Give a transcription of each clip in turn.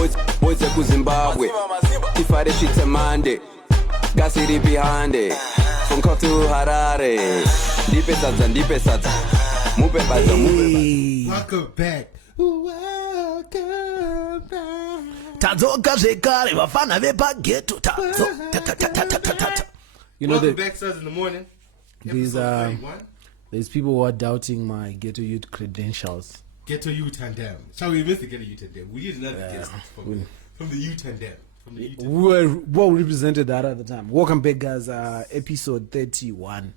boys ku Zimbabwe. Tifare shit Monday. Gasiri behind it. From Kotu Harare. Dipe Sadza. Move baza, move. Welcome back. Tazoka zekare vafana vepageto tazo. You know, welcome back, Sadza in the morning. There's people who are doubting my ghetto youth credentials. Ghetto youth and damn. Shall we miss the ghetto youth and damn? We need another guest from the youth and damn. We were well represented that at the time. Welcome back, guys. Episode 31.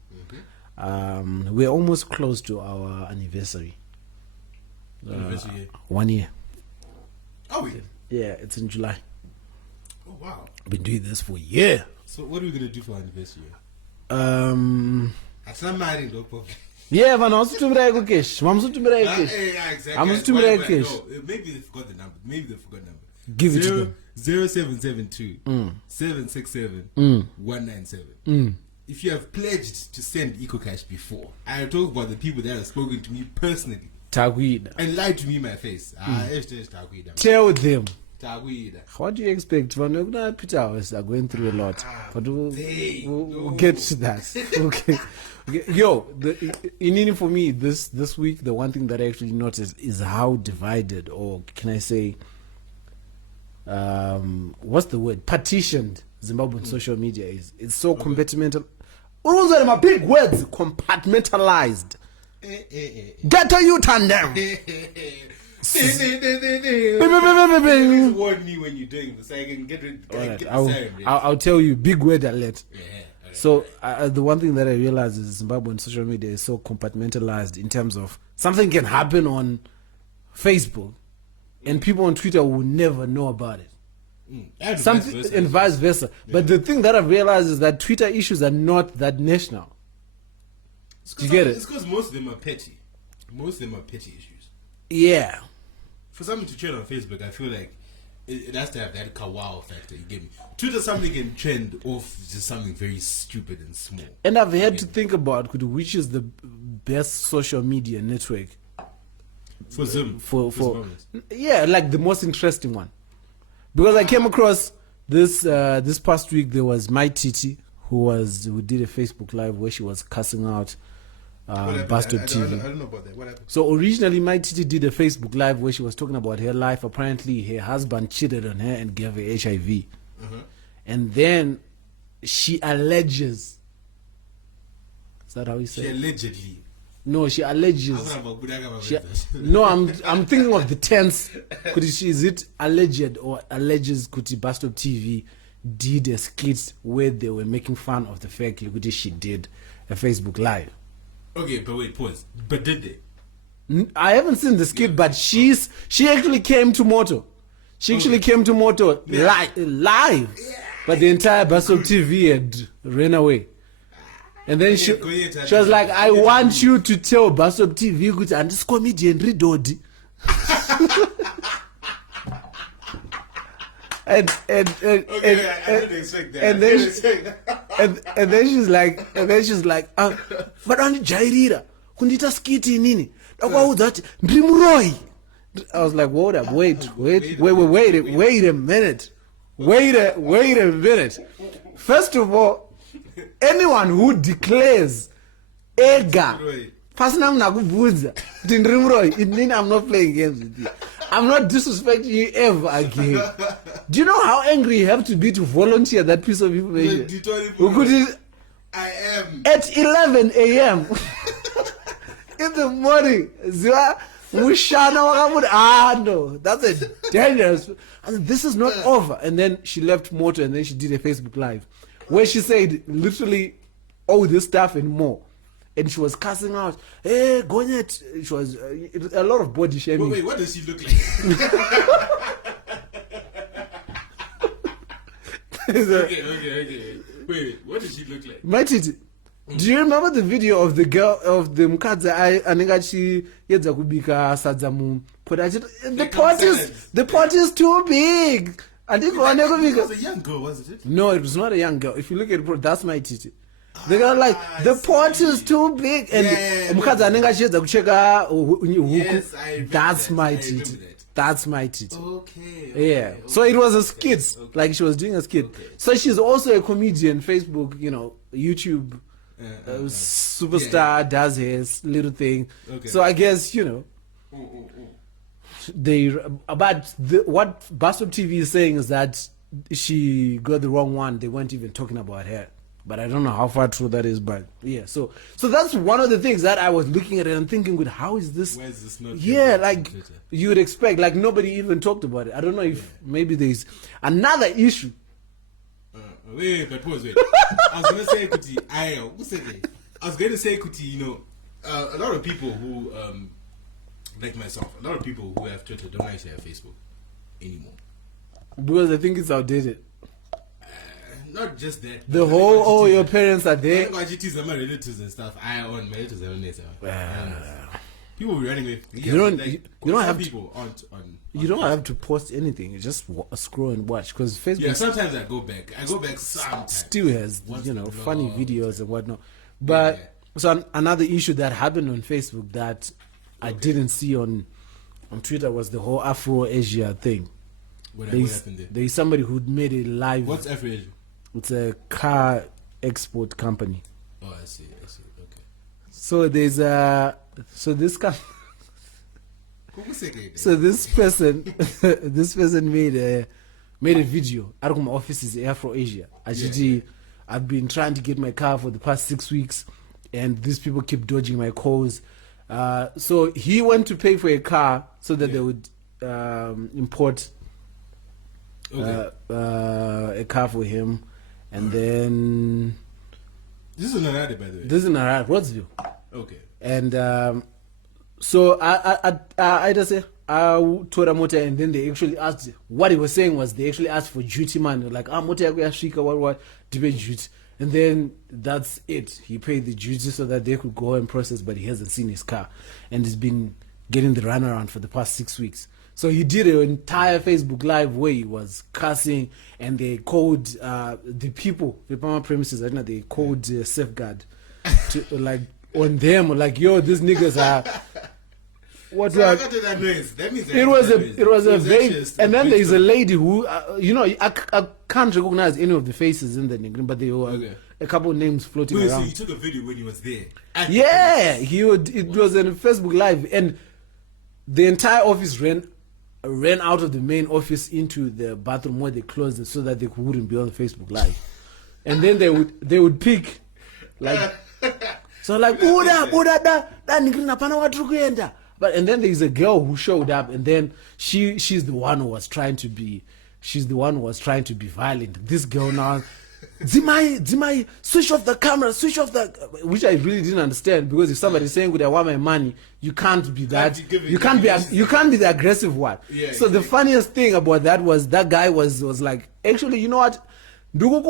We're almost close to our anniversary. 1 year. Oh, yeah, it's in July. Oh, wow. Been doing this for a year. So what are we going to do for our anniversary? It's not married, though, probably. Yeah, man, I'm to cash. Yeah, exactly. I'm to cash. No, maybe they forgot the number. Give it to them. 0772 767 197. If you have pledged to send EcoCash before, I talk about the people that have spoken to me personally Taguida. and lied to me in my face. Tell them. Taguida. What do you expect? Peter are going through a lot. But we'll get to that. Okay. Yo, for me this week, the one thing that I actually noticed is how divided, or can I say, what's the word? Partitioned Zimbabwean social media is. It's so compartmental. All those are my big words. Compartmentalized. Get a youth and them. Warn me when you're doing this. I can get it. I'll tell you. Big word alert. So the one thing that I realize is Zimbabwean social media is so compartmentalized in terms of something can happen on Facebook and people on Twitter will never know about it. And vice versa. But the thing that I've realized is that Twitter issues are not that national. Do you get it? It's because most of them are petty. Most of them are petty issues. Yeah. For something to trend on Facebook, I feel like it has to have that wow factor. You get me? Twitter, something can trend off just something very stupid and small. And I've had to think about which is the best social media network for Zim. Yeah, like the most interesting one. Because I came across this past week, there was My Titi who did a Facebook live where she was cussing out Bastard TV. I don't know about that. What happened? So originally My Titi did a Facebook live where she was talking about her life. Apparently her husband cheated on her and gave her HIV. And then she alleges. Is that how you say it? She allegedly. No, she alleges. No, I'm thinking of the tense. Is it alleged or alleges Kuti Bastard TV did a skit where they were making fun of the fact that she did a Facebook live. Okay, but wait, pause. But did they? I haven't seen the skit, but she actually came to Moto. She actually came to Moto live. But the entire Bastard TV had ran away. And then she was like, I want you to tell Bastard TV that I'm this comedian Ridodi. And then she's like, but only Jairira, kundita skiti nini. About that, Brimroy. I was like, hold up, wait a minute. Wait a minute. First of all, anyone who declares Ega, I'm not playing games with you. I'm not disrespecting you ever again. Do you know how angry you have to be to volunteer that piece of information? I am. At 11 a.m. in the morning. No, that's a dangerous. And this is not over. And then she left Moto and then she did a Facebook Live where she said literally all this stuff and more. And she was cussing out, hey, Gonyet. She was a lot of body shaming. Wait, what does she look like? Okay. Wait, what does she look like? My Titi. Do you remember the video of the girl of the Mukadza Aningachi Yedza Kubika Sadza But the pot is too big. And it was a young girl, wasn't it? No, it was not a young girl. If you look at it, that's My Titi. They got like the pot is too big, and Mukadza Aningachi Yedza Kucheka. That's My Titi. That's my titty. Okay. Yeah. So it was a skit. Okay. Like she was doing a skit. Okay. So she's also a comedian, Facebook, YouTube superstar, does his little thing. Okay. So I guess, what Bastard TV is saying is that she got the wrong one. They weren't even talking about her. But I don't know how far true that is. But yeah, so that's one of the things that I was looking at it and thinking, "Good, how is this?" Why is this not? Yeah, like you would expect. Like nobody even talked about it. I don't know if maybe there's another issue. Wait. I was gonna say, Kuti. I was gonna say, Kuti. A lot of people who, like myself, a lot of people who have Twitter don't actually have Facebook anymore because I think it's outdated. Not just that. The whole, your parents are there. My relatives and stuff. I own my relatives. People be running with. You don't have people on. You don't have to post anything. You just scroll and watch because Facebook. Yeah, sometimes I go back. Sometimes. Still has funny videos and whatnot. But so another issue that happened on Facebook that I didn't see on Twitter was the whole Afro Asia thing. What happened there? There's somebody who made a live. What's Afro Asia? It's a car export company. Oh, I see. Okay. So there's this person made a video. Out of my office is Afro Asia. Actually, I've been trying to get my car for the past 6 weeks, and these people keep dodging my calls. So he went to pay for a car so that they would import a car for him. And then this is Narade, by the way. This is Narade, Rodsville. Okay. And so I just say told a motor, and then they actually asked. What he was saying was they actually asked for duty man, like motor shika what debate duty, and then that's it. He paid the duty so that they could go and process, but he hasn't seen his car, and he's been getting the runaround for the past 6 weeks. So he did an entire Facebook Live where he was cussing, and they called the people, the Palmer premises, they called Safeguard to, like, on them, like, yo, these niggas are. What so I got to that noise. That means it was a very, and then there's a lady who, I can't recognize any of the faces in the nigga, but there were a couple of names floating around. So you took a video when he was there? Yeah, it was in Facebook Live, and the entire office ran out of the main office into the bathroom where they closed it so that they wouldn't be on Facebook Live. And then they would pick, like, so like, but and then there's a girl who showed up, and then she's the one who was trying to be violent. This girl now, Zimai, switch off the camera, which I really didn't understand, because if somebody's saying, "Good, I want my money," you can't be that. You can't be the aggressive one. Yeah, so the funniest thing about that was that guy was like, actually, you know what? Because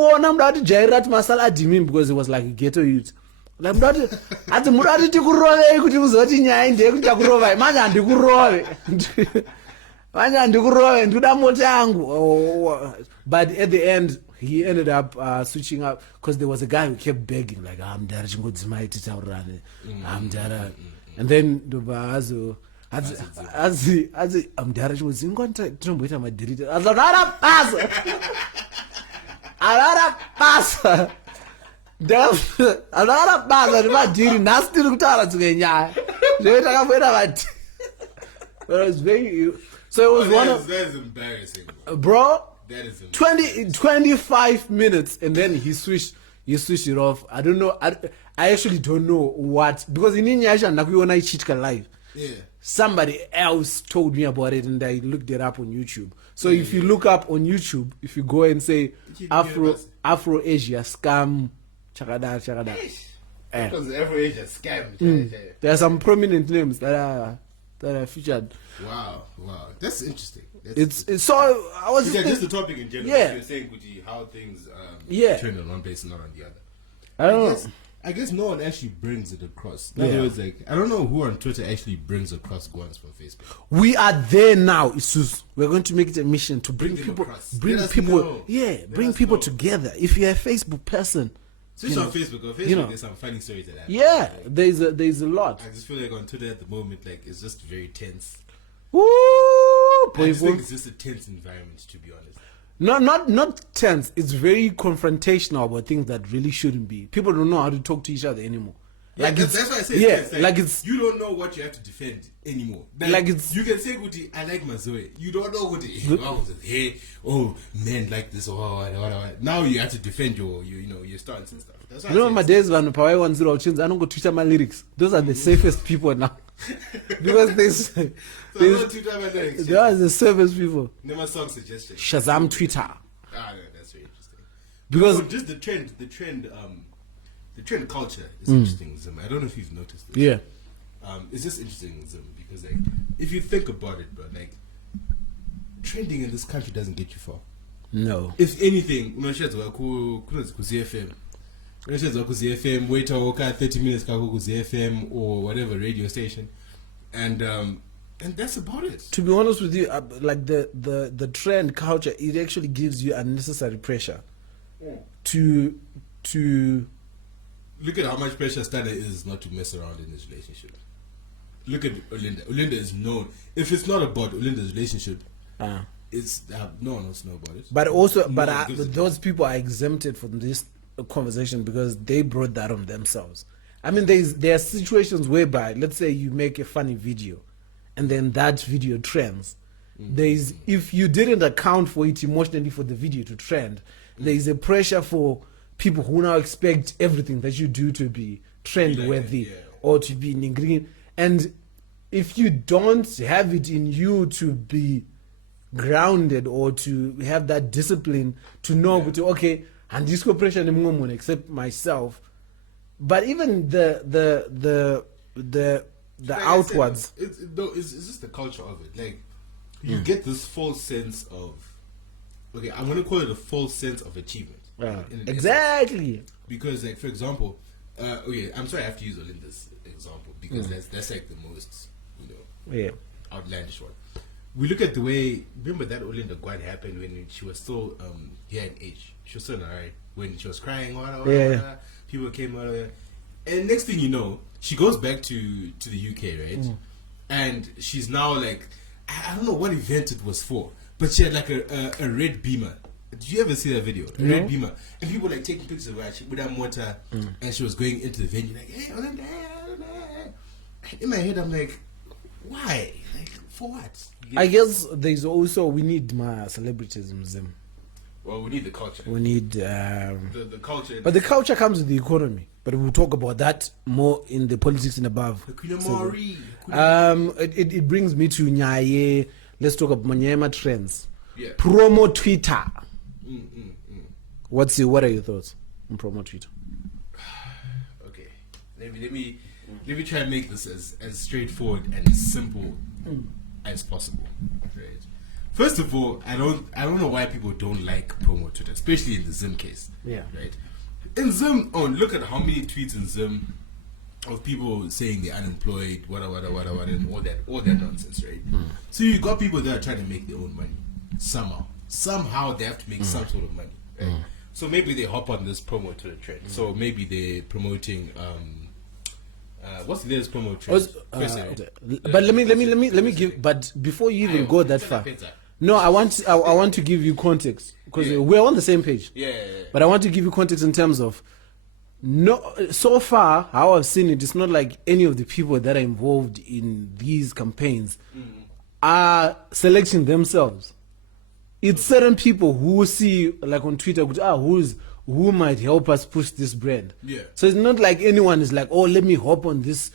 it was like a ghetto youth. Like, ati murati tikurove kuti muzoti nyaya ndeye kuti takurova manje handikurove ndoda mota yangu. But at the end he ended up switching up because there was a guy who kept begging, like, amdara chingodzimai titaurane amdara, and then ndoba azi amdara chingodzinga tinomboita madirita arara pasa another buzzer madiri nhasi tiri kutaura dzimwe nyaya zvoitakamboita madiri. But it was very, so it was one of, that is embarrassing, bro. That is embarrassing. 25 minutes, and then he switched it off. I don't know, I actually don't know what, because in Inyasha nakuiona ichitka live. Yeah. Somebody else told me about it, and I looked it up on YouTube. So if you look up on YouTube, if you go and say Afro Asia scam chakada. Because Afro Asia scam. There are some prominent names that are featured. Wow, that's interesting. It's so I was just the topic in general. Yeah. You're saying, Gucci, how things turn on one place and not on the other. I don't know. I guess no one actually brings it across. In other words, like, I don't know who on Twitter actually brings across guns from Facebook. We are there now. We're going to make it a mission to bring people together. If you're a Facebook person, switch on Facebook. On Facebook, there's some funny stories that happen. Yeah, there's a lot. I just feel like on Twitter at the moment, like, it's just very tense. Woo! I just think it's just a tense environment, to be honest. Not tense. It's very confrontational about things that really shouldn't be. People don't know how to talk to each other anymore. Yeah, Like that's why I say yeah, like it's you don't know what you have to defend anymore. Like it's you can say Guti, I like Mazoe. You don't know Guti. Hey, men like this or what. Now you have to defend your stance and stuff. That's why you know my days when Pawai 10 I don't go Twitter my lyrics. Those are the safest people now. Because they are the safest people. Never song suggestion. Shazam Twitter. No, that's very interesting. Because just the trend culture is interesting, Zim. I don't know if you've noticed this. Yeah. It's just interesting, Zim, because like if you think about it, bro, like trending in this country doesn't get you far. No. If anything, ZFM, wait 30 minutes ZFM or whatever radio station, and that's about it. To be honest with you, like the trend culture, it actually gives you unnecessary pressure to look at how much pressure Stana is not to mess around in this relationship. Look at Olinda. Olinda is known. If it's not about Olinda's relationship, it's no one else knows about it. But also, those people are exempted from this conversation because they brought that on themselves. I mean, there are situations whereby, let's say you make a funny video, and then that video trends. If you didn't account for it emotionally for the video to trend, there is a pressure for people who now expect everything that you do to be trend worthy or to be green. And if you don't have it in you to be grounded or to have that discipline to know, okay, and this pressure except myself, but even the like outwards, it's just the culture of it. Like you get this false sense of, okay, I'm gonna call it a false sense of achievement. Exactly. Essence. Because, like, for example, okay, I'm sorry I have to use Olinda's example because that's like the most, outlandish one. We look at the way, remember that Olinda Gwan happened when she was still here in age. She was still in her when she was crying, people came out of there. And next thing you know, she goes back to the UK, right? And she's now like, I don't know what event it was for, but she had like a red Beamer. Did you ever see that video? Red Beamer. And people like taking pictures of her with that motor, and she was going into the venue like, hey, Olinda, hey. In my head, I'm like, why? Like, for what? I guess there's also, we need my celebrities museum. Well, we need the culture. We need the culture. But the culture comes with the economy. But we'll talk about that more in the politics and above. The Queen of Mari. It brings me to Nyaye. Let's talk about Manyema trends. Yeah. Promo Twitter. What are your thoughts on promo Twitter? Okay, let me try and make this as straightforward and as simple as possible. Right. First of all, I don't know why people don't like promo Twitter, especially in the Zim case. Yeah. Right. In Zim, look at how many tweets in Zim of people saying they're unemployed, whatever, and all that nonsense, right? So you got people that are trying to make their own money somehow they have to make some sort of money, right? So maybe they hop on this promo Twitter trend. So maybe they're promoting what's the latest promo trend? But let me give. But before you even go that far, no, I want to give you context because we're on the same page. Yeah. But I want to give you context in terms of so far how I've seen it. It's not like any of the people that are involved in these campaigns are selecting themselves. It's certain people who see, like on Twitter, who might help us push this brand. Yeah. So it's not like anyone is like, oh, let me hop on this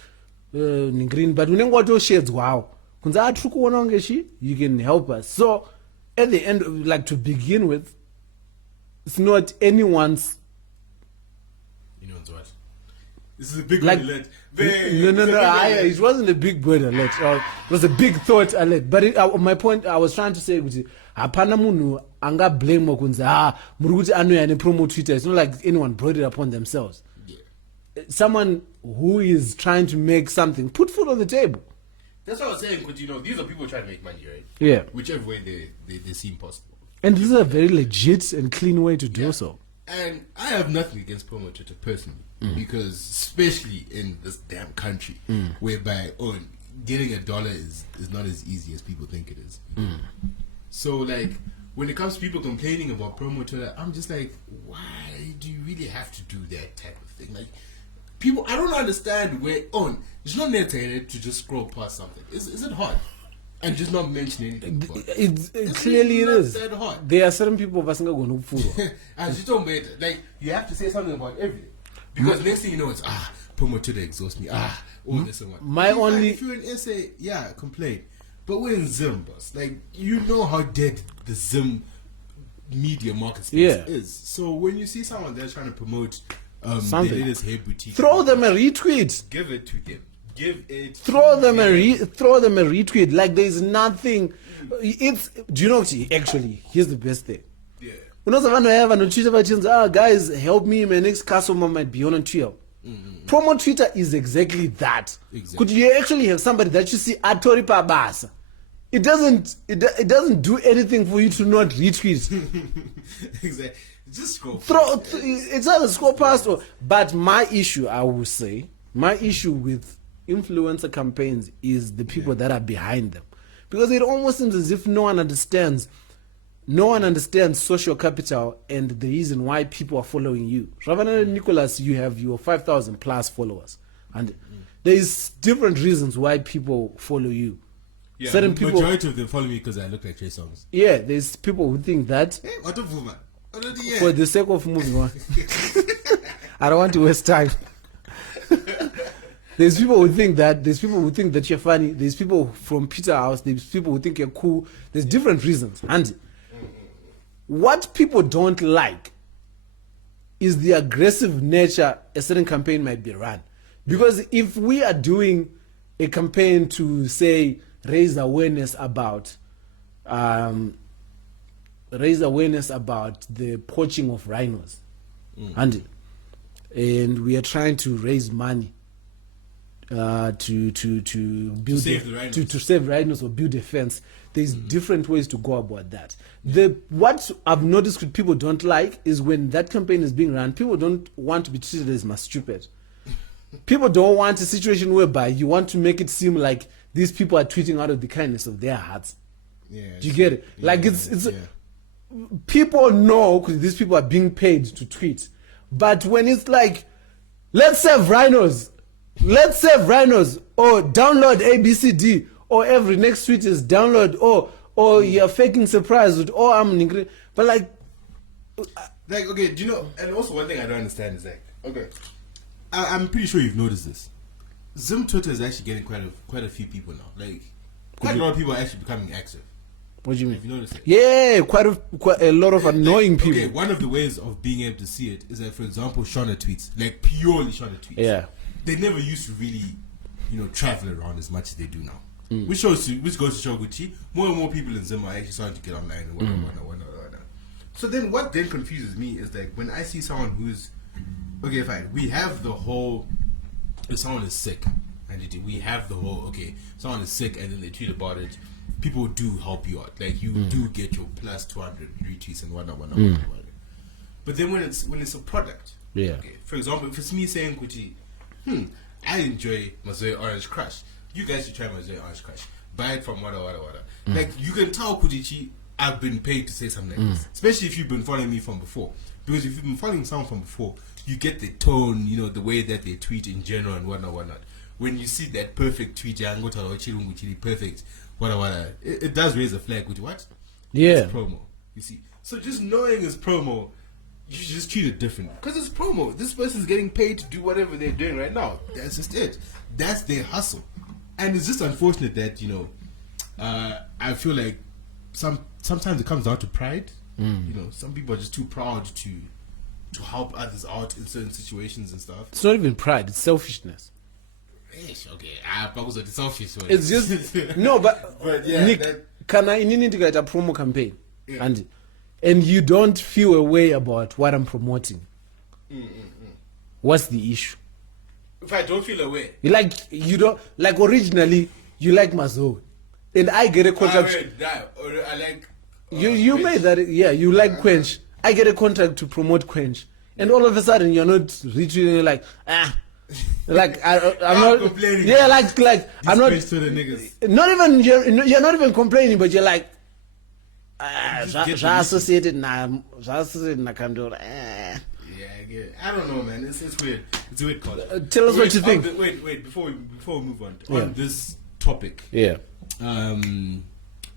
green. But when you shades, wow, you can help us. So at the end, like to begin with, it's not anyone's. You know what? This is a big like, alert. No. It wasn't a big bird alert. It was a big thought alert. But my point, I was trying to say, hapana munu anga blame okunza muruti anu yani promo Twitter. It's not like anyone brought it upon themselves. Yeah. Someone who is trying to make something, put food on the table. That's what I was saying, because these are people trying to make money, right? Yeah. Whichever way they seem possible. And this is a very legit and clean way to do so. And I have nothing against promo Twitter personally, because especially in this damn country, whereby getting $1 is not as easy as people think it is. So like when it comes to people complaining about promo Twitter, I'm just like, why do you really have to do that type of thing? Like people, I don't understand where it's not necessary to just scroll past something. Is it hard? And just not mention anything. It clearly it is. That hard. There are certain people who are going to and you don't matter. Like you have to say something about everything. Because next thing you know, it's promo Twitter exhausts me. All this and what. If you're an essay, complain. But we're in Zim, boss. Like you know how dead the Zim media market space is. So when you see someone there trying to promote the latest hair boutique, throw them a retweet. Give it to them. Throw them a retweet. Like there's nothing. Do you know actually? Here's the best thing. Yeah. Guys, help me. My next customer might be on Twitter. Promo Twitter is exactly that. Could you actually have somebody that you see at Tori Pabasa? It doesn't do anything for you to not retweet. Exactly. Just scroll. It's either scroll past or. But my issue, I will say, with influencer campaigns is the people that are behind them, because it almost seems as if no one understands social capital and the reason why people are following you. Ravana Nicholas, you have your 5,000 plus followers, and there's different reasons why people follow you. Yeah, certain people, majority of them follow me because I look like Trey Songz. Yeah, there's people who think that for the sake of moving on, I don't want to waste time. There's people who think that you're funny. There's people from Peter House. There's people who think you're cool. There's different reasons. And what people don't like is the aggressive nature a certain campaign might be run. Because if we are doing a campaign to say raise awareness about the poaching of rhinos, and we are trying to raise money to build to save rhinos or build a fence. There's different ways to go about that. What I've noticed with people don't like is when that campaign is being run, people don't want to be treated as stupid. People don't want a situation whereby you want to make it seem like these people are tweeting out of the kindness of their hearts. Yeah, do you get it? Like people know because these people are being paid to tweet. But when it's like, let's save rhinos, or download ABCD, or every next tweet is download, or you're faking surprise with, but like okay, do you know? And also one thing I don't understand is I'm pretty sure you've noticed this. Zim Twitter is actually getting quite a few people now. Like quite a lot of people are actually becoming active. What do you mean? Have you noticed it? Yeah, quite a lot of annoying people. Okay, one of the ways of being able to see it is that, for example, Shauna tweets, like purely Shauna tweets. Yeah. They never used to really, travel around as much as they do now. Which goes to show Gucci, more and more people in Zim are actually starting to get online and whatnot. So then what then confuses me is like when I see someone who's, okay, fine, we have the whole, if someone is sick, and we have the whole, someone is sick and then they tweet about it, people do help you out. Like you do get your plus 200 retweets and whatnot. But then when it's a product, for example, if it's me saying, Gucci, I enjoy Mazoe Orange Crush. You guys should try Mazoe Orange Crush. Buy it from wada. Like you can tell Kujichi, I've been paid to say something like this. Especially if you've been following me from before. Because if you've been following someone from before, you get the tone, the way that they tweet in general and whatnot. When you see that perfect tweet, perfect, wada, it does raise a flag. What? Yeah. It's promo. You see. So just knowing it's promo, you should just treat it different. Because it's promo. This person's getting paid to do whatever they're doing right now. That's just it. That's their hustle. And it's just unfortunate that, I feel like sometimes it comes down to pride. Some people are just too proud to help others out in certain situations and stuff. It's not even pride, it's selfishness. Okay, but was selfish. It's just no, but yeah, Nick, can I need to get a promo campaign, and you don't feel a way about what I'm promoting? What's the issue? If I don't feel a way, you don't like originally you like Mazo, and I get a contract. I like you made that, you like Quench. I get a contract to promote Quench, and all of a sudden you're not retweeting. You're like, Like I'm I'm not complaining. Yeah, like I'm not. Disgrace to the niggas. Not even you're not even complaining, but you're like, just get the associated na Kandor. Yeah, I get it. I don't know, man. It's weird. It's a weird culture. Tell us what you think. Wait. Before we move on Yeah. on this topic. Yeah.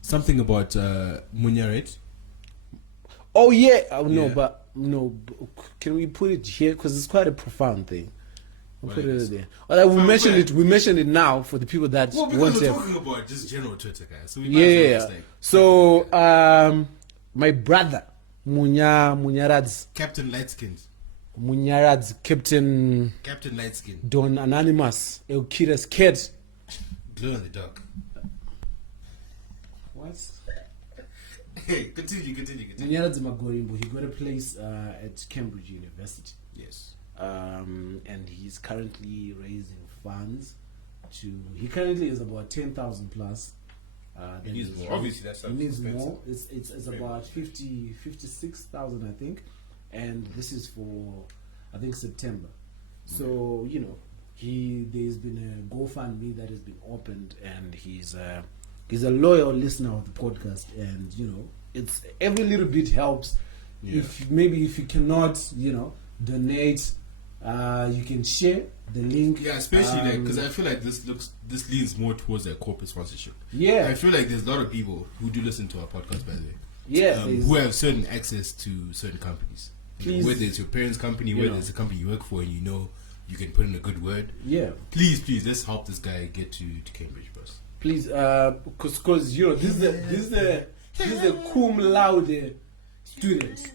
Something about Munyaret. Oh yeah. No, Yeah. but can we put it here because it's quite a profound thing. We'll put it there. Well, we mentioned it. We mentioned it now for the people that Well, because want we're to. talking about just general Twitter, guys. So we might as well Yeah. just, like, So my brother Munyaradz Captain Lightskinned. Captain Captain Lightskinned. Don Anonymous Elkira's kid. Glow in the dark. What? Hey, continue. Munyaradz Magorimbo. He got a place at Cambridge University. Yes. And he's currently raising funds he currently is about 10,000 plus. He needs more. Obviously, that's he needs expensive. more. It's about 56,000, I think, and this is for I think September. So there's been a GoFundMe that has been opened, and he's a loyal listener of the podcast, and it's every little bit helps. Yeah. If you cannot donate, you can share the link. Yeah, especially because I feel like this leans more towards a corporate sponsorship. Yeah, I feel like there's a lot of people who do listen to our podcast, by the way. Yeah, who have certain access to certain companies. Please, whether it's your parents' company, whether it's a company you work for, and you can put in a good word. Yeah. Please, let's help this guy get to Cambridge, boss. Please, because this is the cum laude student,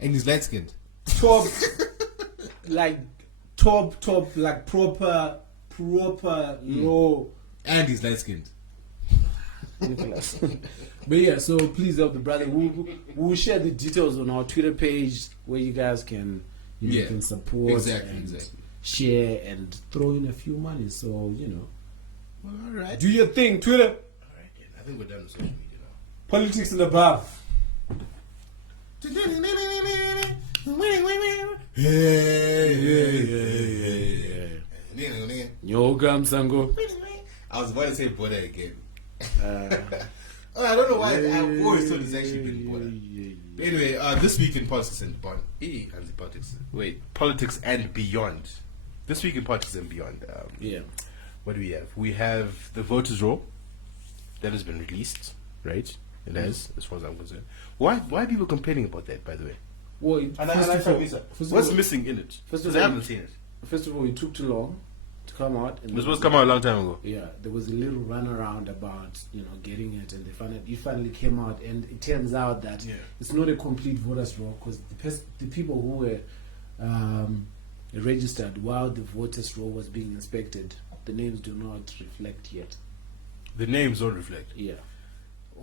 and he's light skinned. Top, like proper low, and he's light skinned. But yeah, so please help the brother. We'll share the details on our Twitter page where you guys can can support exactly. Share and throw in a few money. So Well, all right. do your thing, Twitter. All right, then. I think we're done with social media now. Politics and above. Yoga Msango. I was about to say border again. I don't know why I've always thought it's actually been border. Anyway, this week in politics and politics and beyond. This week in politics and beyond. What do we have? We have the voters' roll that has been released, right? It has, as far as I'm concerned. Why are people complaining about that, by the way? Well, what's missing in it? Because I haven't seen it. First of all, it took too long to come out. It was supposed to come out a long time ago. Yeah, there was a little runaround about getting it, and it finally came out, and it turns out that it's not a complete voters roll because the people who were registered while the voters roll was being inspected, the names do not reflect yet. The names don't reflect. Yeah.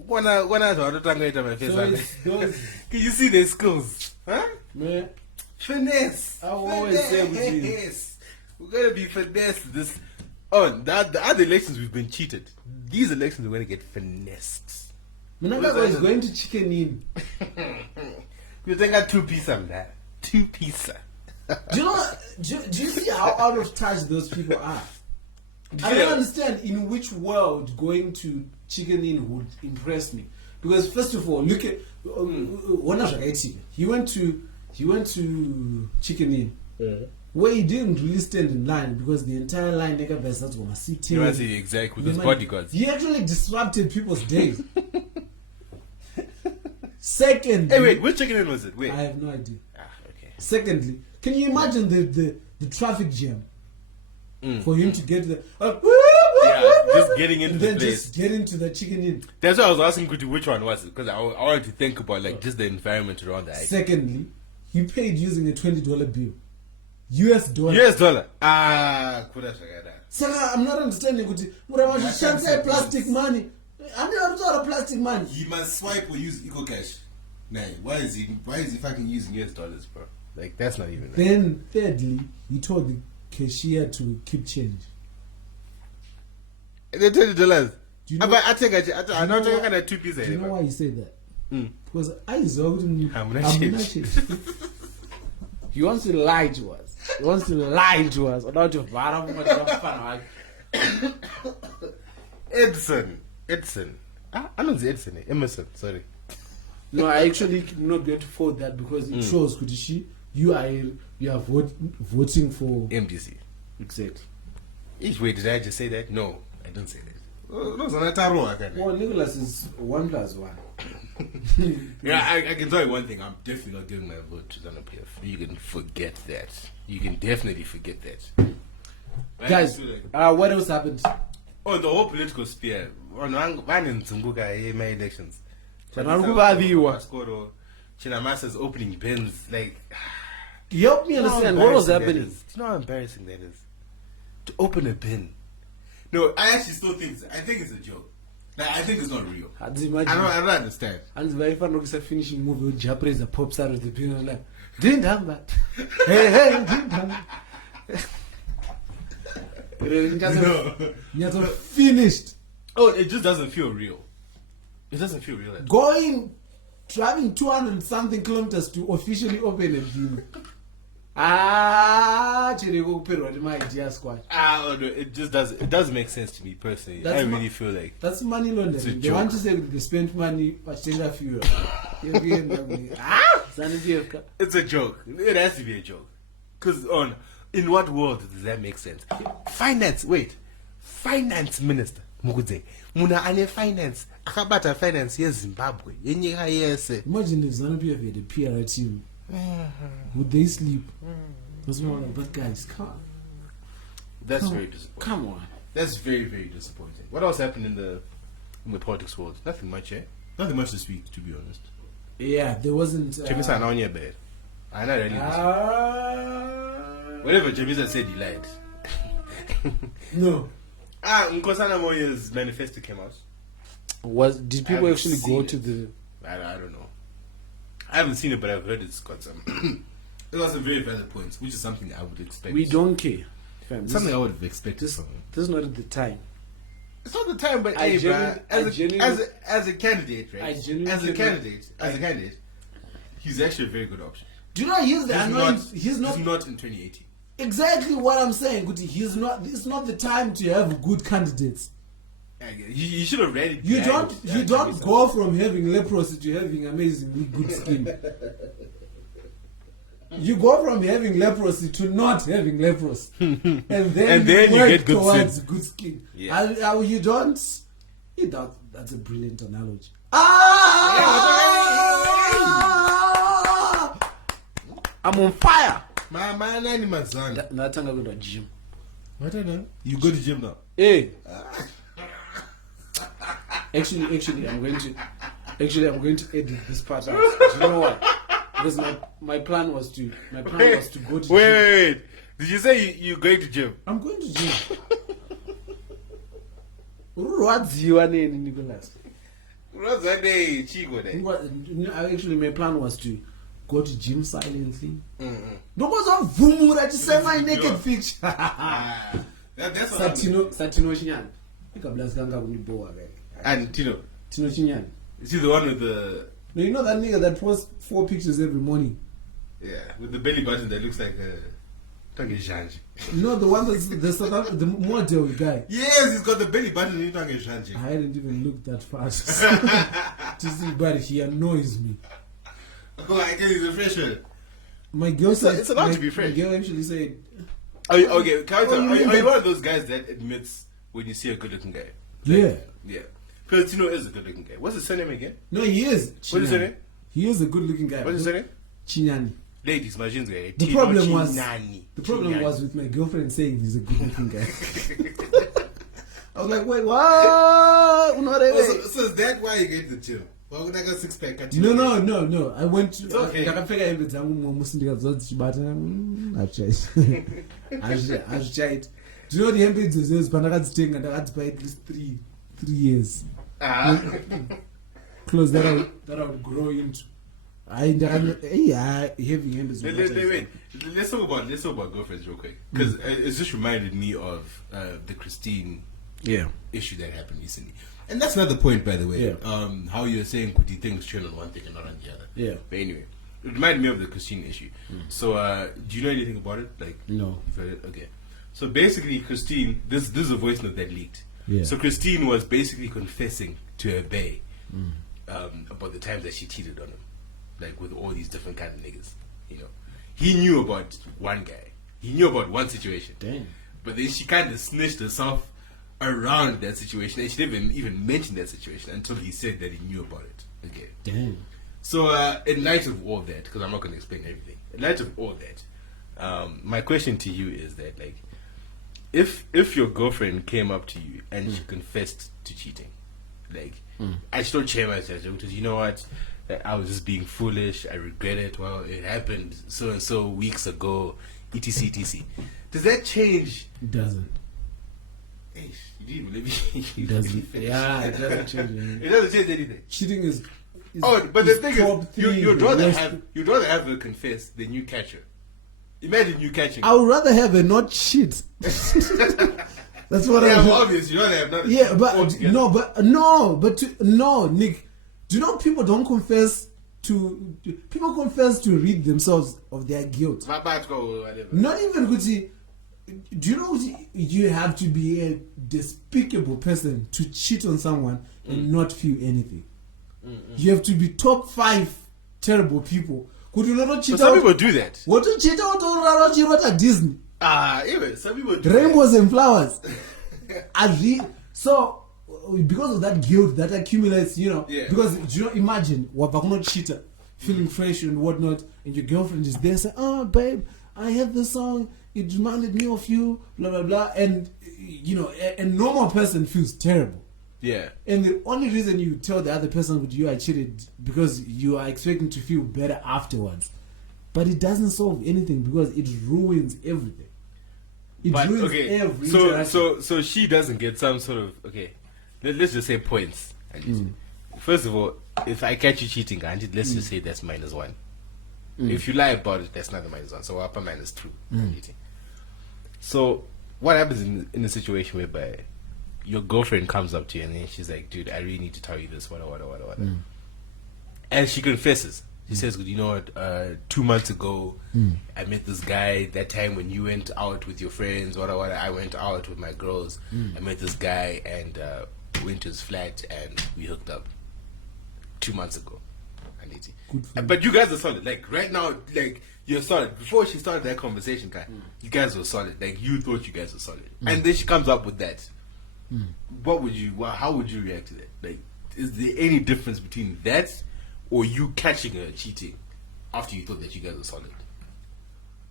When I my face, Can you see their skills? Huh? Man, finesse. I will always say with you. We're gonna be finesse this. The other elections we've been cheated. These elections we're gonna get finessed. Mnangagwa is going to chicken in. You think I 2 piece of that? 2 piece. Do you see how out of touch those people are? I don't understand in which world going to chicken in would impress me. Because first of all, look at he went to chicken in where he didn't really stand in line because the entire line nigga that's gonna sit here. You want to see exactly with his bodyguards. He actually disrupted people's days. Secondly, hey, wait, which chicken in was it? Wait, I have no idea. Okay. Secondly, can you imagine the traffic jam for him to get to the just getting into the place, just get into the chicken in. That's why I was asking Kuti which one was it because I wanted to think about just the environment around that. Secondly, he paid using a $20 bill, US dollar. Saka, I'm not understanding. Kuti murabasha plastic money. I'm not talking plastic money. He must swipe or use Eco Cash. Nah, why is he fucking using US dollars, bro? Like that's not even. Then thirdly, he told the cashier to keep change. The $20. Do you know, I'm not talking about 2 pieces. Do you know why he said that? Because I zogged him. I'm not He wants to lie to us. He wants to lie to us. Edson. I don't say Edson. Emerson. Sorry. No, I actually not going to vote that because it shows Kudishi, you are voting for MDC. Exactly. Each way did I just say that? No, I don't say that. Well, Nicholas is 1 + 1. Yeah, I can tell you one thing. I'm definitely not giving my vote to ZANU PF. You can forget that. You can definitely forget that. Guys, what else happened? Oh, the whole political sphere. My elections. Chinamasa's opening pens. Like, help me understand what was happening. Do you know how embarrassing that is? To open a pen. No, I actually still think it's a joke. Like, I think it's not real. I don't understand. And if I look at finishing movie with Japanese that pops out of the piano like, didn't have that. Hey, didn't have that. No. Finished. Oh, it just doesn't feel real. It doesn't feel real at all. Driving 200 something kilometers to officially open a deal. My idea squad. No, it just doesn't make sense to me personally. I really feel like that's money laundering. They want to say they spent money but change a few. It's a joke. It has to be a joke. Because in what world does that make sense? Finance minister Mugudze. Muna ane finance. Akabata finance yes Zimbabwe. Yes. Imagine if ZANU PF had a PR team. Would they sleep? That's one of but guys, come on. That's very disappointing. Come on. That's very, very disappointing. What else happened in the politics world? Nothing much, eh? Nothing much this week, to be honest. Yeah, there wasn't. Jamisa on your bed. I know really. Whatever Jamisa said, he lied. No. Nkosana Moyo's manifesto came out. Did people actually go to the? I don't know. I haven't seen it, but I've heard it's got some. It got some very valid points, which is something I would expect. We don't care. Something I would have expected. This is not at the time. It's not the time, but as a candidate, right? As a candidate, he's actually a very good option. Do you know he's the annoying? He's not in 2018. Exactly what I'm saying, Guti. He's not. It's not the time to have good candidates. You should have read it. You don't go from having leprosy to having amazingly good skin. You go from having leprosy to not having leprosy, and then you get good towards skin. Good skin. Yeah. You don't. That's a brilliant analogy. I'm on fire. My name is Zan. Not I'm going to gym. What I know? You go to gym now? Hey. Actually, I'm going to edit this part out. Do you know why? Because my plan was to go to gym. Wait. Did you say you're going to gym? I'm going to gym. What's your name, Nicholas? Actually, my plan was to go to gym silently. Because of Vumura to say my naked picture. That's Satino Chinyan. And Tino Chinyan. Is he the one with the? No, you know that nigga that posts 4 pictures every morning. Yeah, with the belly button that looks like a. No, the one that's the model guy. Yes, he's got the belly button. I hadn't even looked that fast to see, but he annoys me. Oh, I guess he's a fresher. My girl said it's allowed to be fresh. My girl actually said, "Are you one of those guys that admits when you see a good-looking guy?" Yeah. Because Tino is a good-looking guy. What's his surname again? No, he is. What is his surname? He is a good-looking guy. What's his surname? Chinyani. Ladies, my guy. The problem was with my girlfriend saying he's a good-looking guy. I was like, wait, what? So is that why you get the gym? Why would I go 6-pack? No. I went to. Okay. I've tried. Do you know the hempage is but I had to take and I had to buy at least 3 years. Clothes that I would grow into. Wait. Let's talk about girlfriends real quick, because it just reminded me of the Christine issue that happened recently, and that's another point, by the way. How you're saying could you things chill on one thing and not on the other. Yeah. But anyway, it reminded me of the Christine issue. So, do you know anything about it? Like, No. you've heard it? Okay. So basically, Christine, this is a voice note that leaked. Yeah. So Christine was basically confessing to her bae about the times that she cheated on him, like with all these different kind of niggas. You know, he knew about one guy, he knew about one situation. Damn. But then she kind of snitched herself around that situation, and she didn't even mention that situation until he said that he knew about it. Okay. Damn. So, in light of all that, because I'm not going to explain everything, in light of all that, my question to you is that, like, if your girlfriend came up to you and she confessed to cheating, like, I just don't share my judgment because you know what, I was just being foolish, I regret it, well, it happened so and so weeks ago, etc, etc. Does that change? It doesn't. Hey, you didn't believe me. It doesn't. Yeah, it doesn't change anything. It doesn't change anything. Cheating is Oh, but the thing is, top three you'd rather worst- have her confess than you catch her. Imagine you catching her. I would rather have a not cheat. That's what Yeah, I. obvious. You rather have not. Yeah, but altogether. no, Nick. Do you know people don't confess to? People confess to rid themselves of their guilt. Whatever. Not even Gucci. Do you know you have to be a despicable person to cheat on someone and not feel anything? You have to be top 5 terrible people. Could you not cheat But some out? people do that. What to cheat out on what at Disney? Even some people do Rainbows and flowers. So because of that guilt that accumulates, you know, Yeah. because do you know, imagine Wabakuno cheater feeling fresh and whatnot, and your girlfriend is there saying, "Oh, babe, I have this song. It reminded me of you." Blah blah blah, and you know, a normal person feels terrible. Yeah. And the only reason you tell the other person that you are cheated because you are expecting to feel better afterwards, but it doesn't solve anything because it ruins everything. It But ruins okay, every so interaction. so she doesn't get some sort of okay. Let's just say points. First of all, if I catch you cheating, let's just say that's -1. If you lie about it, that's not a -1. So upper -2. So what happens in a situation whereby your girlfriend comes up to you and then she's like, "Dude, I really need to tell you this, what," and she confesses. She says, "You know what? 2 months ago, I met this guy. That time when you went out with your friends, what, I went out with my girls. I met this guy and went to his flat and we hooked up 2 months ago." But you guys are solid. Like right now, like you're solid. Before she started that conversation, you guys were solid. Like you thought you guys were solid, and then she comes up with that. What would you? How would you react to that? Like, is there any difference between that or you catching her cheating after you thought that you guys were solid?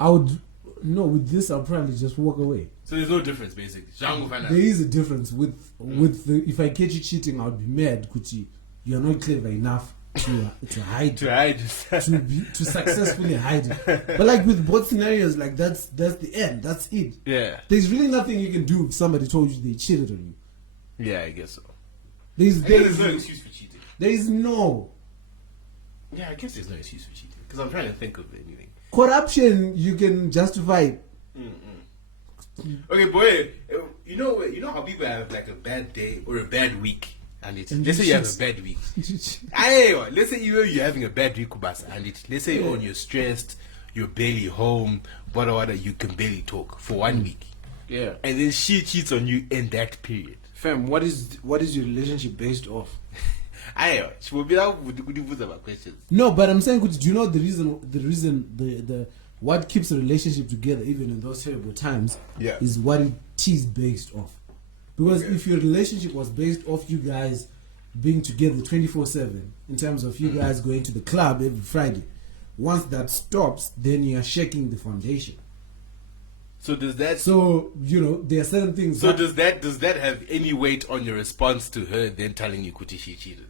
I would with this I'll probably just walk away. So there's no difference, basically. There is a difference with the, if I catch you cheating, I would be mad, Kuti. You are not clever enough to hide to successfully hide it. But like with both scenarios, like that's the end. That's it. Yeah. There's really nothing you can do if somebody told you they cheated on you. Yeah, I guess so. There's no excuse for cheating. There is no. Yeah, I guess there's no excuse for cheating because I'm trying to think of anything. Corruption, you can justify. Okay, boy, you know how people have like a bad day or a bad week, and let's say you have a bad week. Let's say you're having a bad week, Kubasa, and let's say you're stressed, you're barely home, whatever, you can barely talk for 1 week. Yeah. And then she cheats on you in that period. Fam, what is your relationship based off? She will be out with the questions. No, but I'm saying, do you know the reason what keeps a relationship together even in those terrible times is what it is based off. Because if your relationship was based off you guys being together 24/7 in terms of you guys going to the club every Friday, once that stops, then you are shaking the foundation. So does that? So there are certain things. So does that have any weight on your response to her then telling you Kuti she cheated?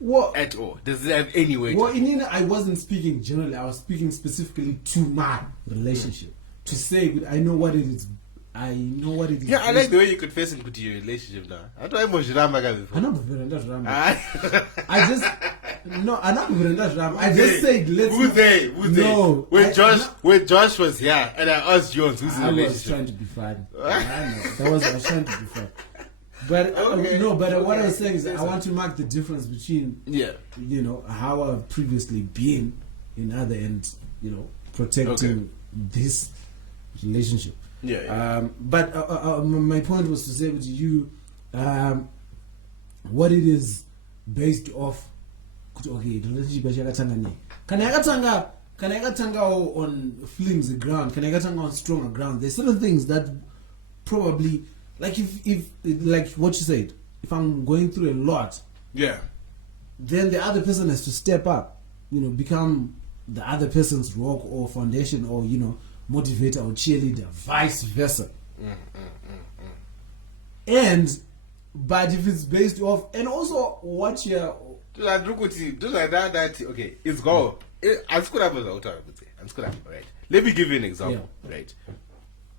What at all? Does it have any weight? Well, I wasn't speaking generally. I was speaking specifically to my relationship. To say, I know what it is. I know what it is. Yeah, I like the way you confess into your relationship now. I don't know before. I know I'm not Veranda's I just said let's. Who's they? No. When Josh was here and I asked Jones who's in the relationship. I was trying to be funny. I was trying to be funny. But what I was saying is I want to mark the difference between how I've previously been in other end, protecting this relationship. But my point was to say to you, what it is based off. Okay, relationship can I on flimsy ground? Can I get on stronger ground? There's certain things that probably, like if like what you said, if I'm going through a lot, then the other person has to step up, become the other person's rock or foundation or motivator or cheerleader, vice versa. But if it's based off, and also what you're okay, it's go. I'm screwed up right? Let me give you an example, right?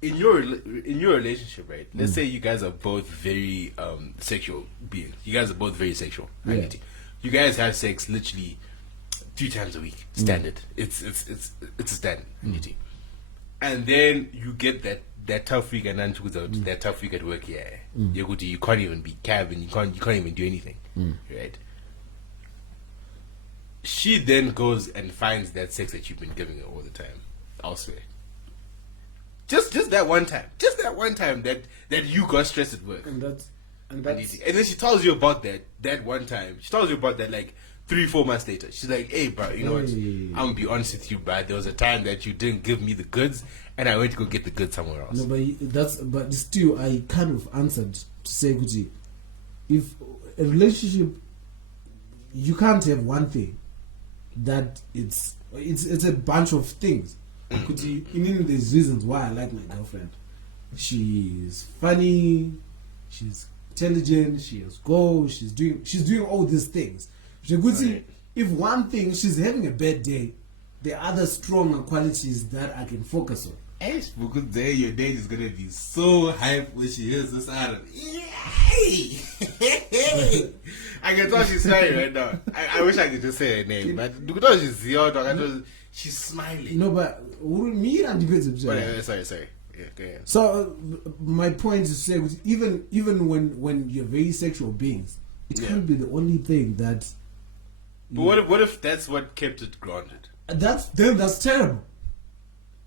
In your relationship, right? Let's say you guys are both very sexual beings. You guys are both very sexual. You guys have sex literally 3 times a week, standard. It's a standard. And then you get that tough week, and then that tough week at work. You can't even be cab, and you can't even do anything, right? She then goes and finds that sex that you've been giving her all the time elsewhere. Just that one time. Just that one time that you got stressed at work. And then she tells you about that one time. She tells you about that like 3-4 months later. She's like, hey bro, you know what? I'm gonna be honest with you, bro. There was a time that you didn't give me the goods and I went to go get the goods somewhere else. No, but still I kind of answered to say, Gucci, if a relationship, you can't have one thing that it's a bunch of things. There's reasons why I like my girlfriend. She's funny, she's intelligent, she has goals, she's doing all these things. If one thing, she's having a bad day, there are other stronger qualities that I can focus on. Because there your date is gonna be so hyped when she hears this out of yay! I can tell she's smiling right now. I wish I could just say her name, but because she's smiling. No, but me and depends. Sorry. Yeah, go ahead. So my point is to say, even when you're very sexual beings, it can't be the only thing that. But what if that's what kept it grounded? That's terrible.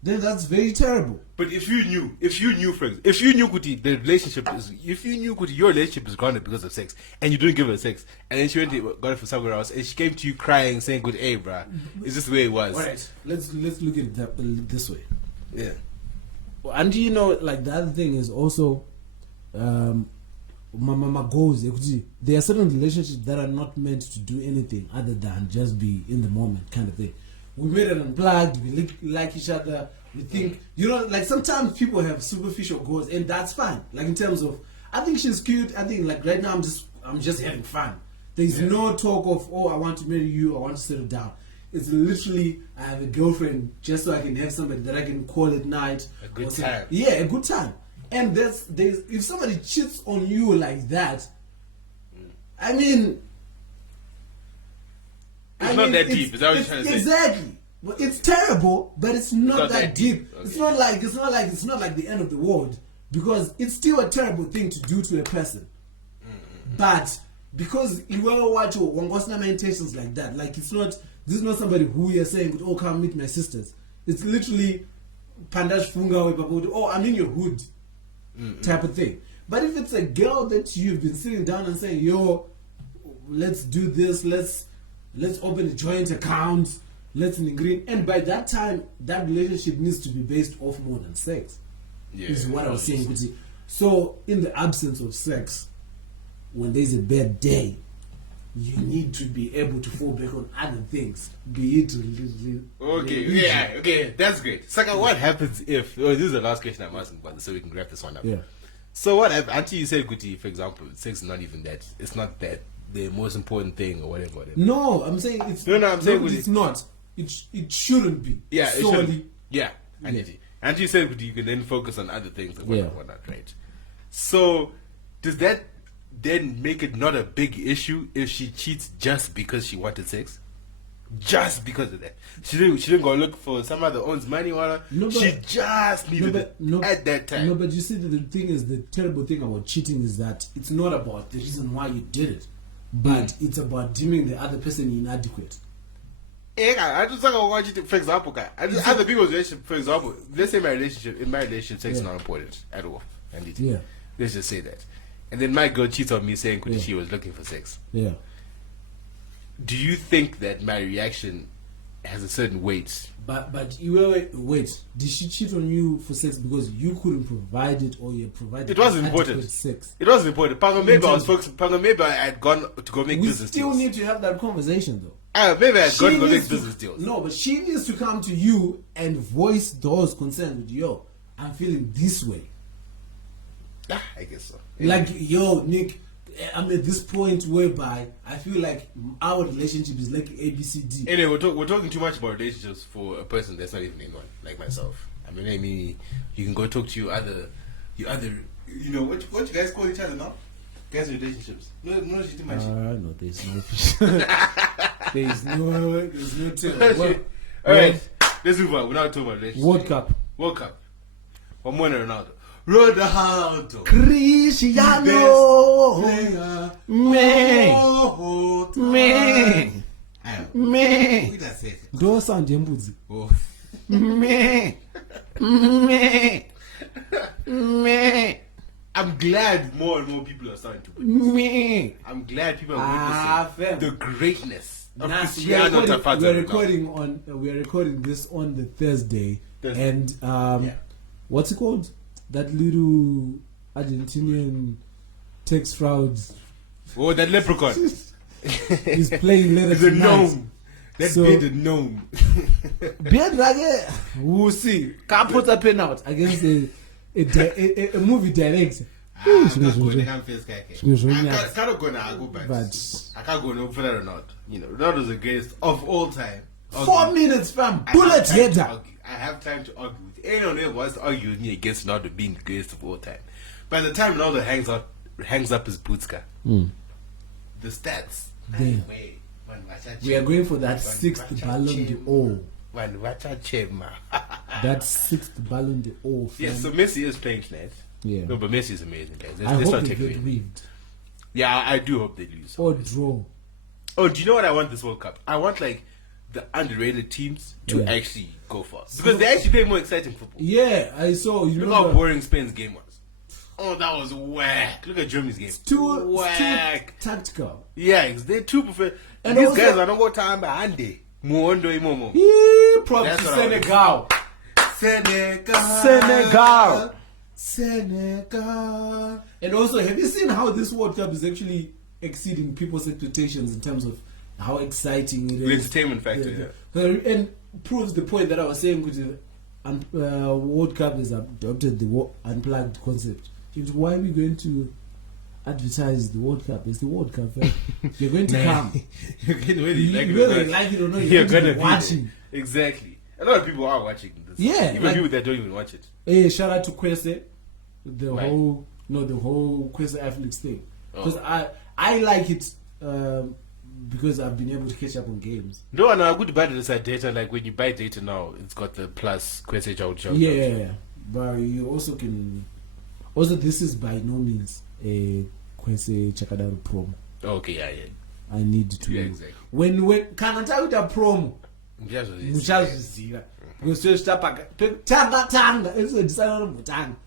Then that's very terrible. But if you knew, friends, if you knew your relationship is grounded because of sex, and you didn't give her sex, and then she went and got it for somewhere else, and she came to you crying, saying, "Good, hey, bruh, is this the way it was?" All right, let's look at it this way. Yeah. And like the other thing is also, my goals. There are certain relationships that are not meant to do anything other than just be in the moment, kind of thing. We made it unplugged. We like each other. We think, like sometimes people have superficial goals, and that's fine. Like in terms of, I think she's cute. I think like right now I'm just having fun. There's no talk of, oh, I want to marry you. I want to settle down. It's literally, I have a girlfriend just so I can have somebody that I can call at night. A good time. Yeah, a good time. And there's if somebody cheats on you like that, I mean. It's not that deep. Is that what you're trying to say? Exactly. Well, it's terrible, but it's not that deep. Okay. It's not like the end of the world, because it's still a terrible thing to do to a person. But because you will watch intentions like that, like this is not somebody who you're saying, oh, come meet my sisters. It's literally pandash funga, oh, I'm in your hood type of thing. But if it's a girl that you've been sitting down and saying, yo, let's do this, let's open a joint account, let's agree. And by that time, that relationship needs to be based off more than sex. Is what I was saying. So, in the absence of sex, when there's a bad day, you need to be able to fall back on other things. Be it okay, that's great. Saka, what happens if? Oh, this is the last question I'm asking about, so we can wrap this one up. Yeah. So what? Until you said, Guti, for example, sex is not even that. It's not that the most important thing or whatever. No, I'm saying it's. No, I'm saying it's not. It shouldn't be. Yeah, solely. it shouldn't. Yeah, I need it. And you said you can then focus on other things and whatnot, right? So does that then make it not a big issue if she cheats just because she wanted sex? Just because of that, she didn't go look for some other owns money. She just needed it at that time. No, but you see, the thing is, the terrible thing about cheating is that it's not about the reason why you did it, but it's about deeming the other person inadequate. I just like watch it. For example, guy. Other people's relationship. For example, let's say in my relationship, sex is not important at all. Yeah. Let's just say that. And then my girl cheats on me saying she was looking for sex. Yeah. Do you think that my reaction has a certain weight? But you wait. Did she cheat on you for sex because you couldn't provide it, or you provided? It wasn't important. Sex. It wasn't important. Maybe I was focused. Maybe I had gone to go make business deals. We still need to have that conversation, though. Maybe I had gone to go make business deals. No, but she needs to come to you and voice those concerns with yo. I'm feeling this way. I guess so. Like, yo, Nick, I'm at this point whereby I feel like our relationship is like ABCD. Anyway, we're talking too much about relationships for a person that's not even in one, like myself. I mean, you can go talk to your other, you know, what you guys call each other now? Guys' relationships. No, shit much. No, there's no there's no tell. Alright, let's move on. We're not talking about relationships. World Cup. One more Ronaldo. Ronaldo. Cristiano. Me. Do sound jembuzi. Me. I'm glad more and more people are starting to. I'm glad people are witnessing the greatness of Cristiano. We're recording this on the Thursday. And what's it called? That little Argentinian text fraud. Oh, that leprechaun. He's playing later tonight. The gnome. Let's be the gnome. We'll see. Can't put a pen out against a movie director. I can't go no further or not. You know, Ronaldo's the greatest of all time. 4 minutes, fam. Bullet header. I have time to argue with anyone who wants to argue with me against Ronaldo being the greatest of all time. By the time Ronaldo hangs up his boots, the stats. We are going for that 6th Ballon d'Or. That 6th Ballon d'Or. Yeah, so Messi is playing tonight. Yeah. No, but Messi is amazing, guys. I hope they get rigged. Yeah, I do hope they lose. Or draw. Oh, do you know what I want this World Cup? I want, like, the underrated teams to actually go far. Because they actually play more exciting football. Yeah, I saw. Look how boring Spain's game was. Oh, that was whack. Look at Germany's game. It's too whack. Tactical. Yeah, they're too preferred. And these guys are not going to time behind it. Momo. Props to Senegal. Senegal. And also, have you seen how this World Cup is actually exceeding people's expectations in terms of how exciting it is? The entertainment factor, And proves the point that I was saying with the World Cup has adopted the unplugged concept. Why are we going to advertise the World Cup? It's the World Cup. You're going to come. Whether you like it or not, you're going to be watching. Exactly. A lot of people are watching this. Yeah. Even people that don't even watch it. Hey, shout out to Kwese. The whole Kwese Athletics thing. Because I like it because I've been able to catch up on games. No, I good buy this data. Like when you buy data now, it's got the plus Kwese Chow. Yeah. But you also can... Also, this is by no means a Kwese Chakadaru promo. Okay, yeah. I need to... Yeah, exactly. When can I tell you the promo?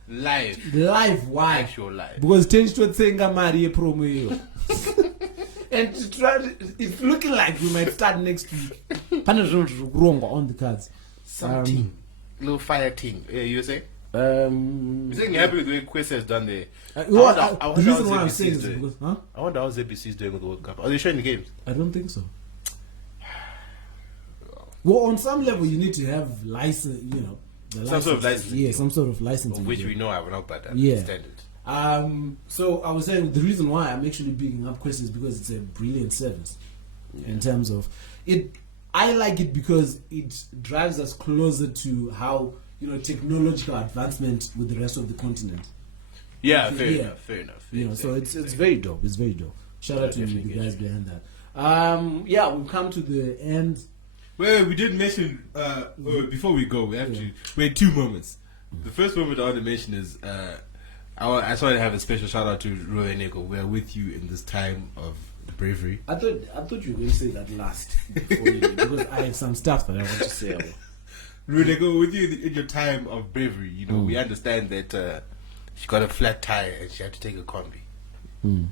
Live, why? Actual live. Because change to thenga mari ye promo yo. And it's looking like we might start next week. On the cards. Something. Little fire thing. You say? You think you're happy with the way Kwese has done there? The reason why I'm saying is because, I wonder how ZBC is doing with the World Cup. Are they showing the games? I don't think so. Well, on some level, you need to have license, some sort of license. Yeah, some sort of license. Of which we know I will not, but standard. So I was saying the reason why I'm actually bigging up Kwese is because it's a brilliant service in terms of it. I like it because it drives us closer to how technological advancement with the rest of the continent. Yeah, fair enough. So it's very dope. It's very dope. Shout out to the guys behind that. We've come to the end. Well, we did mention before we go, we had 2 moments. The first moment I want to mention is I just want to have a special shout out to Roy and Nico. We are with you in this time of Bravery. I thought you were going to say that last before you, because I have some stuff that I want to say. Rudego, with you in your time of bravery, you know, we understand that she got a flat tire and she had to take a combi. And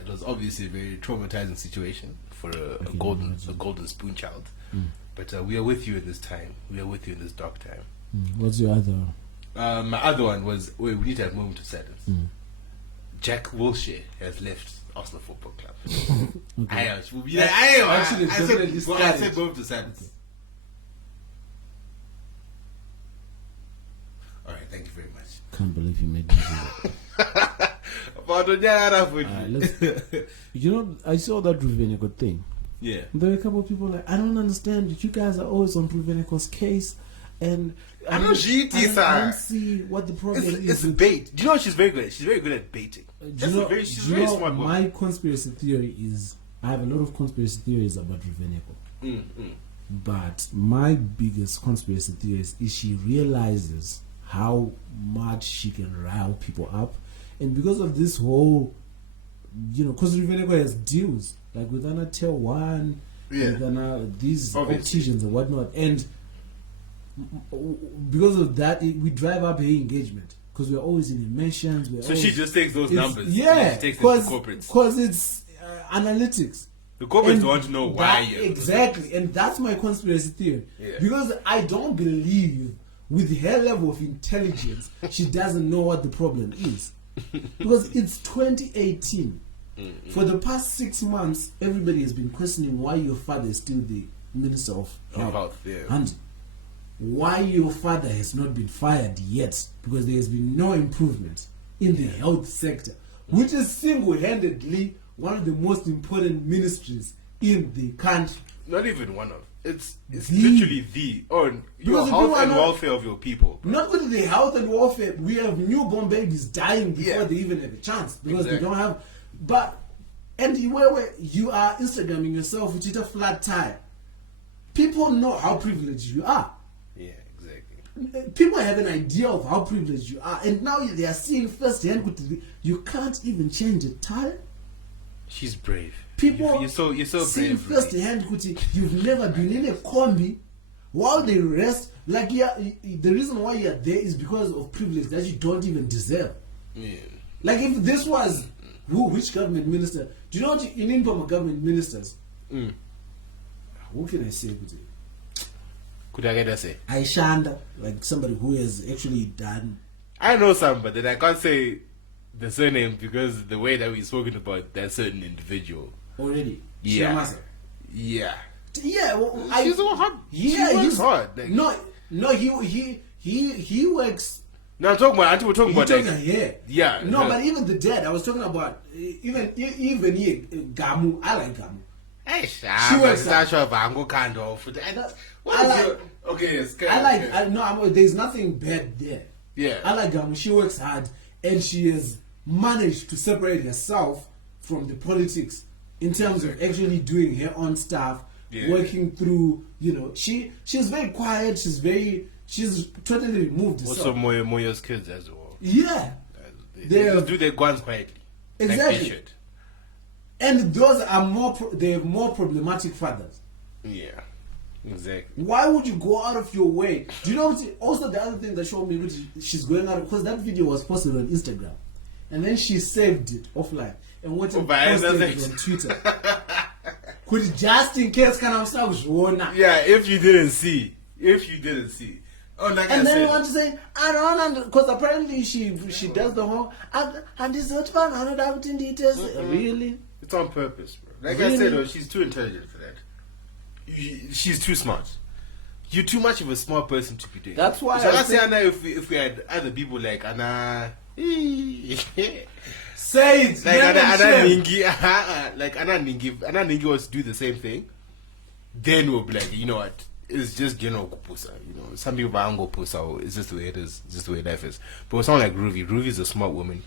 it was obviously a very traumatizing situation for a golden spoon child. But we are with you in this time. We are with you in this dark time. What's your other? My other one was, we need to have a moment of silence. Jack Wilshere has left Arsenal Football Club. Okay. I said moment of silence. All right, thank you very much. Can't believe you made me do that. You know, I saw that Ruveneko thing. Yeah. There were a couple of people like, I don't understand. You guys are always on Ruveneko's case, and I don't see what the problem is. It's bait. Do you know she's very good? She's very good at baiting. She's very smart woman. My conspiracy theory is, I have a lot of conspiracy theories about Ruveneko. But my biggest conspiracy theory is she realizes how much she can rile people up, and because of this whole, you know, because Ruveneko has deals like with Anatel One, with these opticians and whatnot, and because of that, we drive up her engagement because we're always in mentions. So she just takes those numbers. Yeah, she takes them to corporates because it's analytics. The corporates want to know why. Exactly, and that's my conspiracy theory. Because I don't believe, with her level of intelligence, she doesn't know what the problem is. Because it's 2018. For the past 6 months, everybody has been questioning why your father is still the Minister of Health. And why your father has not been fired yet, because there has been no improvement in the health sector, which is single-handedly one of the most important ministries in the country. Not even one of. It's literally your health and welfare of your people. Bro. Not only the health and welfare, we have newborn babies dying before they even have a chance, because they don't have. And where you are Instagramming yourself with a flat tire, people know how privileged you are. Yeah, exactly. People have an idea of how privileged you are, and now they are seeing firsthand. You can't even change a tire. She's brave. People, you're so seeing brave. firsthand, you've never been in a combi. While they rest, like the reason why you're there is because of privilege that you don't even deserve. Yeah. Like if this was which government minister? Do you know what in Impoma government ministers? Who can I say? Could I get a say? Aishanda, like somebody who has actually done. I know some, but then I can't say the surname because the way that we've spoken about that certain individual already. Yeah. Shiamasa. Yeah. Yeah. Well, she's so hard. Yeah, she works hard. Like, no. He works. No, I'm talking about. We're talking about. Yeah. No, but even the dad. I was talking about even Gamu. I like Gamu. Hey, she works hard. Okay, yes. There's nothing bad there. Yeah. I like Gamu. She works hard, and she has managed to separate herself from the politics in terms of actually doing her own stuff, working through. You know, she's very quiet. She's totally removed herself. Also, Moyo's kids as well. Yeah. They just do their guns quietly. Exactly. Like they should. And those are they have more problematic fathers. Yeah. Exactly. Why would you go out of your way? Do you know what? Also, the other thing that showed me, which she's going out, because that video was posted on Instagram. And then she saved it offline and went and posted it on Twitter. Just in case, yeah, if you didn't see. Oh, like and then you want to say, I don't understand, because apparently she does the whole, and this is fun, I don't have in details. Really? It's on purpose, bro. Like I said, she's too intelligent for that. She's too smart. You're too much of a smart person to be doing. That's why I say Anna, if we had other people like Anna, say it like Anna Ningi, like Anna Ningi was to do the same thing. Then we'll be like, you know what? It's just kupusa. You know, some people are pusa. It's just the way it is. It's just the way life is. But with someone like Ruvy's a smart woman,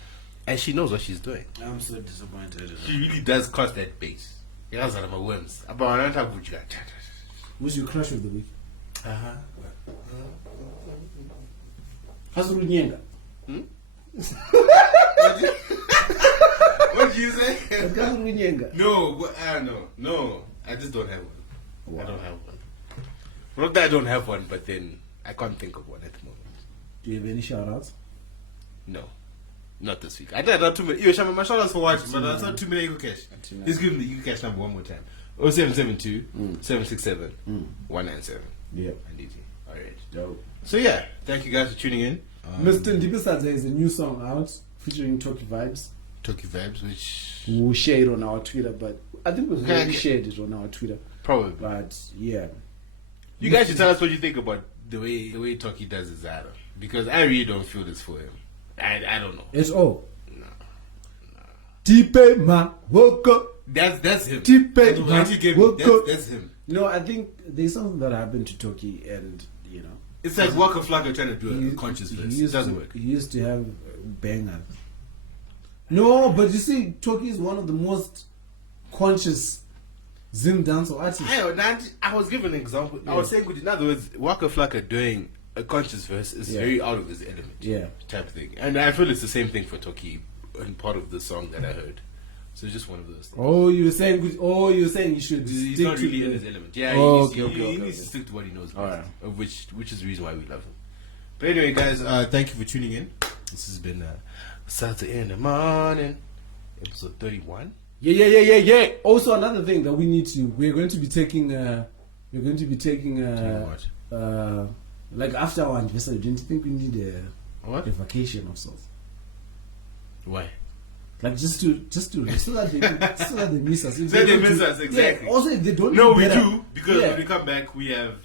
and she knows what she's doing. I'm so disappointed. She really does cross that base. That's one of my whims. Who's your crush of the week? How's Runyenga? What did you say? No. I just don't have one. Wow. I don't have one. Not that I don't have one, but then I can't think of one at the moment. Do you have any shout-outs? No. Not this week. I did not too many. My shout-outs for watching, but that's not too many cash. Let's give him the cash number one more time. 0772 767 197. Yep. And easy. Alright. Dope. So yeah, thank you guys for tuning in. Mr. Sadza is a new song out featuring Toki Vibes. Toki Vibes, which we shared on our Twitter, but I think we shared it on our Twitter. Probably. But yeah. You guys should tell us what you think about the way Toki does his Zara. Because I really don't feel this for him. I don't know. It's all. No. Tipe ma woko. That's him. Tipe ma woko. That's him. No, I think there's something that happened to Toki, and you know, it's like Waka Flocka trying to do a conscious verse. It doesn't work. He used to have bangers. No, but you see, Toki is one of the most conscious Zim dancer artists. I was giving an example. Yeah. I was saying, in other words, Waka Flocka doing a conscious verse is very out of his element. Yeah. Type of thing. And I feel it's the same thing for Toki in part of the song that I heard. So it's just one of those things. Oh, you were saying he should. He's not really in his element. Yeah, he needs to stick to what he knows best. Right. Which is the reason why we love him. But anyway, guys, thank you for tuning in. This has been Sadza in the Morning, episode 31. Yeah. Also, another thing that we're going to be taking. Like after our anniversary, don't you think we need a vacation of sorts? Why? Like just to so that they miss us. So they miss us, exactly. Yeah, also, if they don't. No, we do, because when we come back, we have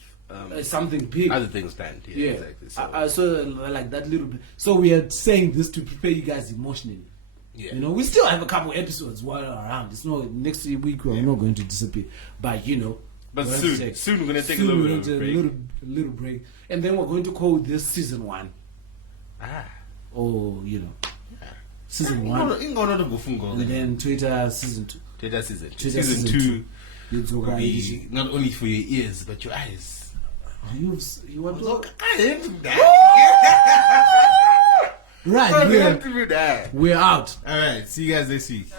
something big, other things planned. Yeah, exactly. So like that little bit. So we are saying this to prepare you guys emotionally. Yeah. You know, we still have a couple episodes while around. It's not next week we're not going to disappear, but you know. But soon we're going to take a little break. And then we're going to call this season 1. Or, you know. Yeah. Season 1. And then Twitter season 2. Twitter season 2 will be not only for your ears, but your eyes. You want to... I didn't do that. Right, we're out. Alright, see you guys next week.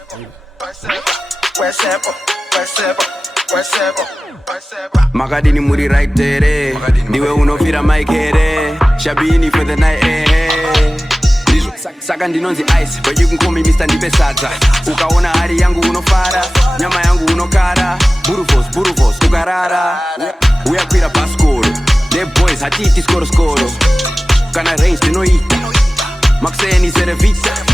Makadini muri right there. Niwe unofira mic here. Shabini for the night. Saka ndinonzi ice, but you can call me Mr. Ndipe Sadza. Ukaona hari yangu unofara, nyama yangu unokara. Buruvos, ukarara. Uyakwira paskoro. The boys hatiti skoro. Kana range tinoita. Maxeni serevita.